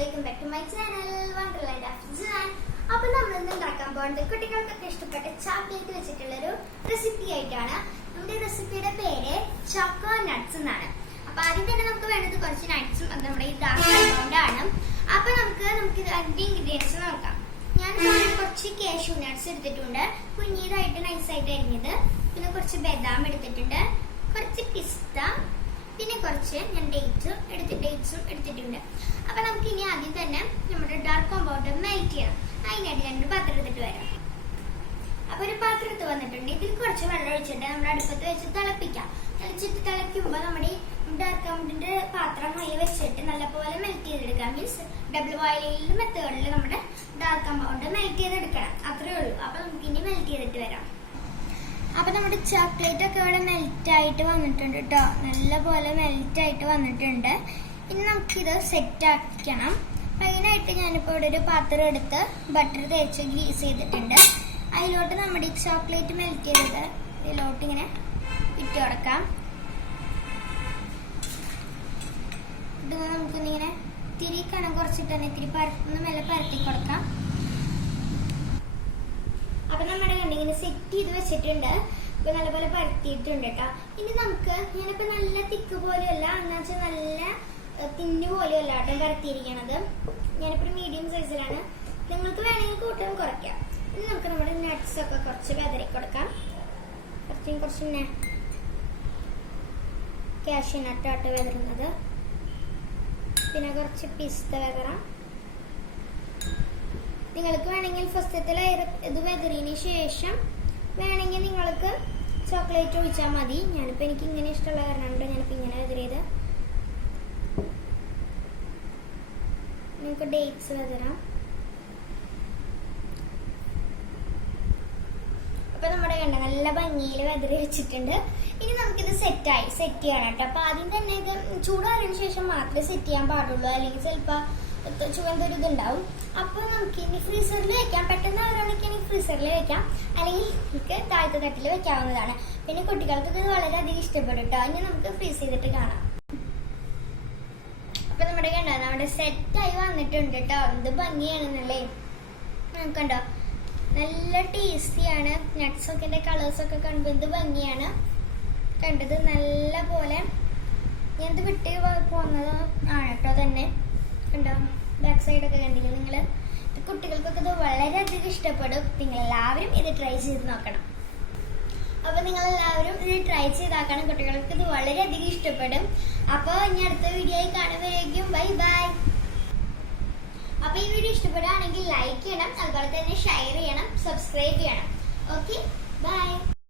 Welcome back to my channel wonderland of Jan. അപ്പോൾ നമ്മൾ ഇന്ന് ഉണ്ടാക്കാൻ പോകുന്നത് കുട്ടികൾക്കൊക്കെ ഇഷ്ടപ്പെട്ട ചോക്ലേറ്റ് വെച്ചിട്ടുള്ളൊരു റെസിപ്പി ആയിട്ടാണ്. നമ്മുടെ റെസിപ്പിയുടെ പേര് ചോക്കോ നട്ട്സ് എന്നാണ്. അപ്പോൾ ആദ്യം തന്നെ നമുക്ക് വേണ്ടത് കുറച്ച് നട്ട്സും അത് നമ്മുടെ ഈ ഡാർക്ക് അമൗണ്ട് ആണ്. അപ്പോൾ നമുക്ക് അതിന്റെ ഇൻഗ്രീഡിയൻസ് നോക്കാം. ഞാൻ കുറച്ച് കാഷ്യൂ നട്ട്സ് എടുത്തിട്ടുണ്ട്, കുഞ്ഞിതായിട്ട് നൈസായിട്ട് അരിഞ്ഞത്. പിന്നെ കുറച്ച് ബദാം എടുത്തിട്ടുണ്ട്, കുറച്ച് പിസ്ത, പിന്നെ കുറച്ച് ഞാൻ ഡേറ്റ്സും എടുത്തിട്ടുണ്ട്. അപ്പൊ നമുക്ക് ഇനി ആദ്യം തന്നെ നമ്മുടെ ഡാർക്ക് കോമ്പൗണ്ട് മെൽറ്റ് ചെയ്യണം. അതിനായിട്ട് ഞാനൊരു പാത്രം എടുത്തിട്ട് വരാം. അപ്പൊ ഒരു പാത്രം എടുത്ത് വന്നിട്ടുണ്ട്. ഇതിൽ കുറച്ച് വെള്ളം ഒഴിച്ചിട്ട് നമ്മുടെ അടുപ്പത്ത് വെച്ച് തിളപ്പിക്കാം. തിളയ്ക്കുമ്പോൾ നമ്മുടെ ഡാർക്ക് കോമ്പൗണ്ടിന്റെ പാത്രം അതിൽ വെച്ചിട്ട് നല്ലപോലെ മെൽറ്റ് ചെയ്തെടുക്കാം. മീൻസ് ഡബിൾ ബോയിലിംഗ് മെത്തേഡിൽ നമ്മുടെ ഡാർക്ക് കോമ്പൗണ്ട് മെൽറ്റ് ചെയ്തെടുക്കണം. അത്രേ ഉള്ളൂ. അപ്പൊ നമുക്ക് ഇനി മെൽറ്റ് ചെയ്തിട്ട് വരാം. അപ്പൊ നമ്മുടെ ചോക്ലേറ്റ് ഒക്കെ ഇവിടെ മെൽറ്റ് ആയിട്ട് വന്നിട്ടുണ്ട് കേട്ടോ. നല്ല പോലെ മെൽറ്റ് ആയിട്ട് വന്നിട്ടുണ്ട്. ഇനി നമുക്കിത് സെറ്റ് ആക്കണം. അതിനായിട്ട് ഞാനിപ്പോൾ ഇവിടെ ഒരു പാത്രം എടുത്ത് ബട്ടർ തേച്ച് ഗ്രീസ് ചെയ്തിട്ടുണ്ട്. അതിലോട്ട് നമ്മുടെ ഈ ചോക്ലേറ്റ് മെൽറ്റ് ചെയ്തത് ഇതിലോട്ട് ഇങ്ങനെ ഇട്ട് കൊടുക്കാം. ഇത് നമുക്കിങ്ങനെ തിരി കണം കുറച്ചിട്ട് തന്നെ ഇത്തിരി മെല്ലെ പരത്തി കൊടുക്കാം. അപ്പൊ നമ്മുടെ കണ്ടിങ്ങനെ സെറ്റ് ചെയ്ത് വെച്ചിട്ടുണ്ട്. ഇപ്പൊ നല്ലപോലെ പരത്തിയിട്ടുണ്ട് കേട്ടോ. ഇനി നമുക്ക് ഞാനിപ്പോ നല്ല തിക്ക് പോലെയല്ല, എന്ന് വെച്ചാൽ നല്ല തിന്നു പോലെയല്ല കേട്ടോ പരത്തിയിരിക്കണത്. ഞാനിപ്പോ മീഡിയം സൈസിലാണ്. നിങ്ങൾക്ക് വേണമെങ്കിൽ കൂട്ടാൻ കുറയ്ക്കാം. ഇനി നമുക്ക് നമ്മുടെ നട്ട്സ് ഒക്കെ കുറച്ച് വെതറി കൊടുക്കാം. കുറച്ച് കാഷ്യൂ നട്ടാട്ട് വെതറുന്നത്, പിന്നെ കുറച്ച് പിസ്ത വെതറാം. നിങ്ങൾക്ക് വേണമെങ്കിൽ ഫസ്റ്റത്തെ ലെയർ ഇത് വെതറിന് ശേഷം വേണമെങ്കിൽ നിങ്ങൾക്ക് ചോക്ലേറ്റ് ഒഴിച്ചാൽ മതി. ഞാനിപ്പോൾ എനിക്ക് ഇങ്ങനെ ഇഷ്ടമുള്ള കാരണം ഞാനിപ്പോൾ ഇങ്ങനെ വെതറിയത്. നിങ്ങൾക്ക് ഡേറ്റ്സ് വെതറാം. അപ്പൊ നമ്മുടെ കണ്ട നല്ല ഭംഗിയിൽ വെതറി വെച്ചിട്ടുണ്ട്. ഇനി നമുക്കിത് സെറ്റ് ചെയ്യണം കേട്ടോ. അപ്പൊ ആദ്യം തന്നെ ഇത് ചൂടാറിന് ശേഷം മാത്രമേ സെറ്റ് ചെയ്യാൻ പാടുള്ളൂ, അല്ലെങ്കിൽ ചിലപ്പോൾ ചുവന്തൊരു ഇതുണ്ടാവും. അപ്പൊ നമുക്ക് ഇനി ഫ്രീസറിൽ വെക്കാം. പെട്ടെന്ന് അവരാണെങ്കിൽ ഫ്രീസറിൽ വെക്കാം, അല്ലെങ്കിൽ നമുക്ക് താഴത്തെ തട്ടിൽ വെക്കാവുന്നതാണ്. പിന്നെ കുട്ടികൾക്ക് ഇത് വളരെയധികം ഇഷ്ടപ്പെടും കേട്ടോ. ഇനി നമുക്ക് ഫ്രീസ് ചെയ്തിട്ട് കാണാം. അപ്പൊ നമ്മുടെ കണ്ടോ നമ്മുടെ സെറ്റായി വന്നിട്ടുണ്ട് കേട്ടോ. എന്ത് ഭംഗിയാണെന്നല്ലേ. കണ്ടോ നല്ല ടേസ്റ്റിയാണ്. നട്ട്സൊക്കെ കളേഴ്സൊക്കെ കാണുമ്പോൾ എന്ത് ഭംഗിയാണ് കണ്ടത്. നല്ല പോലെ ഞാൻ ഇത് വിട്ട് പോകുന്നത് ആണ് കേട്ടോ തന്നെ. കണ്ടോ ബാക്ക് സൈഡൊക്കെ കണ്ടില്ലേ നിങ്ങൾ. കുട്ടികൾക്കൊക്കെ ഇത് വളരെയധികം ഇഷ്ടപ്പെടും. നിങ്ങളെല്ലാവരും ഇത് ട്രൈ ചെയ്ത് നോക്കണം. അപ്പൊ നിങ്ങളെല്ലാവരും ഇത് ട്രൈ ചെയ്താക്കണം. കുട്ടികൾക്ക് ഇത് വളരെയധികം ഇഷ്ടപ്പെടും. അപ്പോൾ ഇനി അടുത്ത വീഡിയോ ആയി കാണുമ്പോഴേക്കും ബൈ ബൈ. അപ്പൊ ഈ വീഡിയോ ഇഷ്ടപ്പെടുകയാണെങ്കിൽ ലൈക്ക് ചെയ്യണം, അതുപോലെ തന്നെ ഷെയർ ചെയ്യണം.